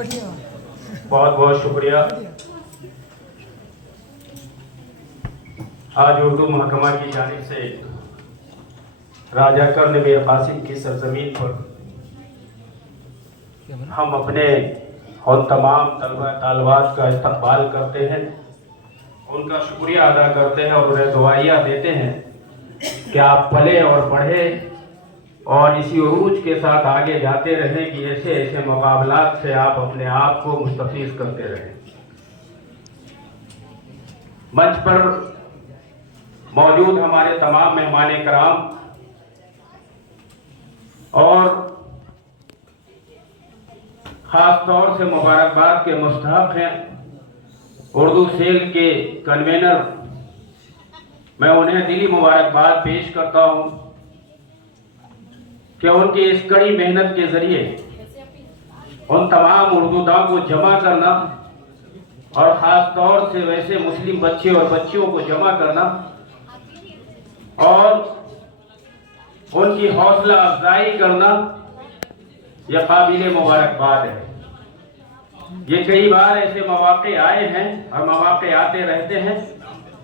بہت بہت شکریہ۔ آج اردو محکمہ کی جانب سے راجہ کرن میر قاسم کی سرزمین پر ہم اپنے اور تمام طلبہ طالبات کا استقبال کرتے ہیں، ان کا شکریہ ادا کرتے ہیں اور انہیں دعائیاں دیتے ہیں کہ آپ پلے اور پڑھے اور اسی عروج کے ساتھ آگے جاتے رہیں کہ ایسے ایسے مقابلات سے آپ اپنے آپ کو مستفیض کرتے رہیں۔ منچ پر موجود ہمارے تمام مہمان کرام اور خاص طور سے مبارکباد کے مستحق ہیں اردو سیل کے کنوینر، میں انہیں دلی مبارکباد پیش کرتا ہوں کہ ان کی اس کڑی محنت کے ذریعے ان تمام اردو داں کو جمع کرنا اور خاص طور سے ویسے مسلم بچے اور بچیوں کو جمع کرنا اور ان کی حوصلہ افزائی کرنا یہ قابل مبارکباد ہے۔ یہ کئی بار ایسے مواقع آئے ہیں اور مواقع آتے رہتے ہیں،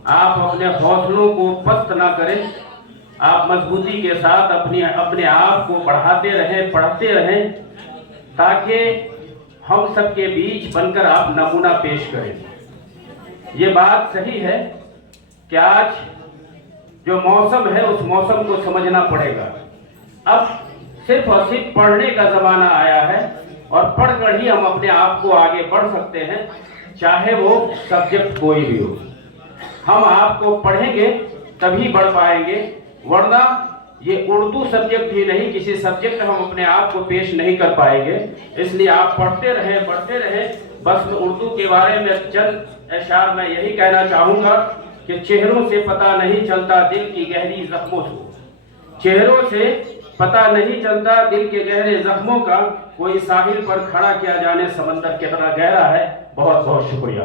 آپ اپنے حوصلوں کو پست نہ کریں، آپ مضبوطی کے ساتھ اپنے آپ کو بڑھاتے رہیں، پڑھتے رہیں تاکہ ہم سب کے بیچ بن کر آپ نمونہ پیش کریں۔ یہ بات صحیح ہے کہ آج جو موسم ہے اس موسم کو سمجھنا پڑے گا۔ اب صرف اور صرف پڑھنے کا زمانہ آیا ہے اور پڑھ کر ہی ہم اپنے آپ کو آگے بڑھ سکتے ہیں، چاہے وہ سبجیکٹ کوئی بھی ہو۔ ہم آپ کو پڑھیں گے تبھی بڑھ پائیں گے، ورنہ یہ اردو سبجیکٹ ہی نہیں، کسی سبجیکٹ ہم اپنے آپ کو پیش نہیں کر پائیں گے۔ اس لیے آپ پڑھتے رہیں، پڑھتے رہیں۔ بس اردو کے بارے میں چند اشعار میں یہی کہنا چاہوں گا کہ چہروں سے پتہ نہیں چلتا دل کی گہری زخموں سے، چہروں سے پتہ نہیں چلتا دل کے گہرے زخموں کا، کوئی ساحل پر کھڑا کیا جانے سمندر کتنا گہرا ہے۔ بہت بہت شکریہ۔